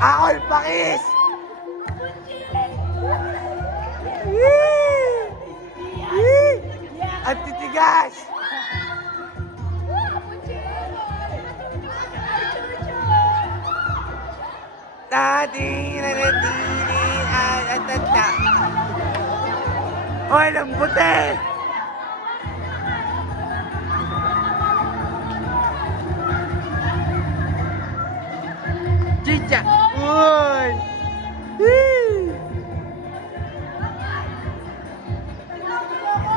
Akol pakis! Yee! Yee! Ang titigas! Hoy, lambuti! Chicha! Uy!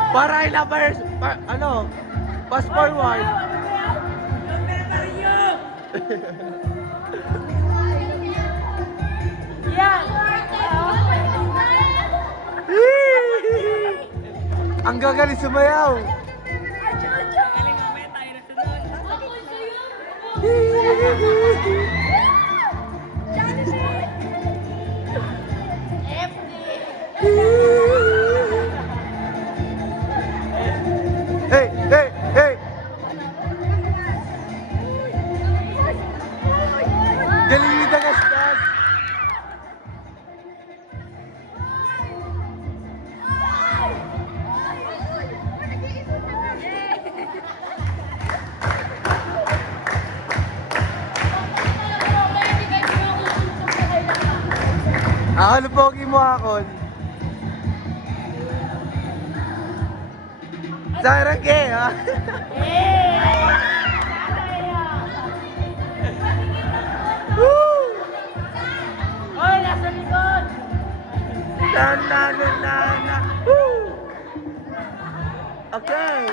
Para ilabers! Ano? Fast forward! Ang gagaling sumayaw! Hey, hey, hey! Galing yung dagas-gas! Ano pogi mo akon? Sarangge, ha? Woo! Hoy, nasa likod! Na. Woo! Okay.